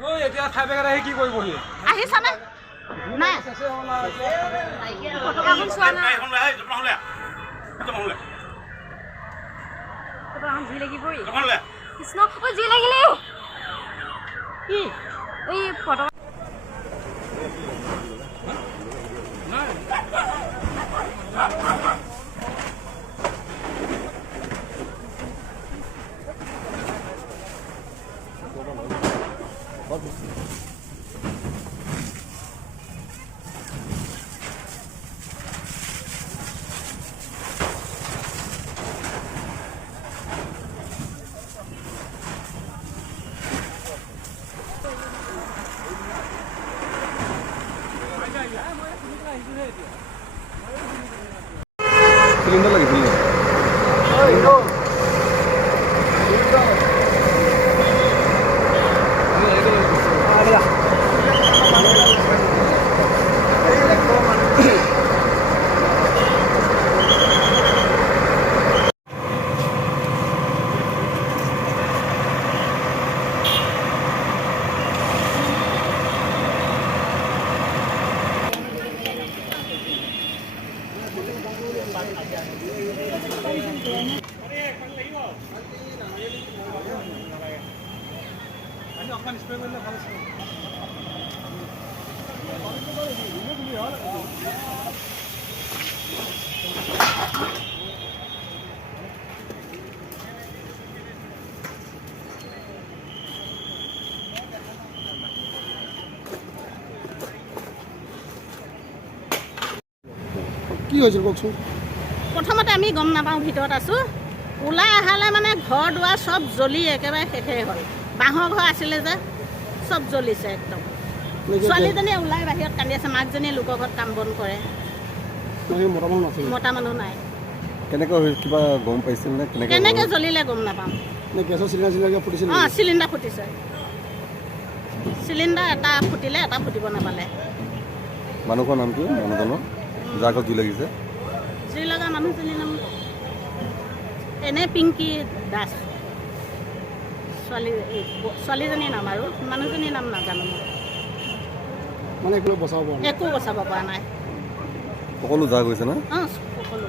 এতিয়া ঠাই বেগাৰ আহি কি কৰিবহি আহিছানে নাই ফটোখন চোৱা নাই জি লাগিবই কৃষ্ণ ঐ জি লাগিলে কি এই ফটো সিলিন্ডাৰ লাগিছিল কি হৈছিল কওকচোন প্ৰথমতে আমি গম নাপাওঁ ভিতৰত আছোঁ ওলাই আহালে মানে ঘৰ দুৱাৰ চব জ্বলি একেবাৰে শেষেই হ'ল বাঁহৰ ঘৰ আছিলে যে চব জ্বলিছে একদম ছোৱালীজনীয়ে ওলাই বাহিৰত কান্দি আছে মাকজনীয়ে লোকৰ ঘৰত কাম বন কৰে মতা মানুহ নাই কেনেকৈ কিবা গম পাইছিল নে কেনেকৈ জ্বলিলে গম নাপাওঁ অঁ চিলিণ্ডাৰ ফুটিছে চিলিণ্ডাৰ এটা ফুটিলে এটা ফুটিব নাপালে মানুহৰ নাম কি মানুহজনৰ যাৰ ঘৰত জুই লাগিছে জুই লগা মানুহজনীৰ নাম এনে পিংকি দাস ছোৱালীজনীৰ নাম আৰু মানুহজনীৰ নাম নাজানো মই একো বচাব পৰা নাই সকলো যা গৈছে না অঁ সকলো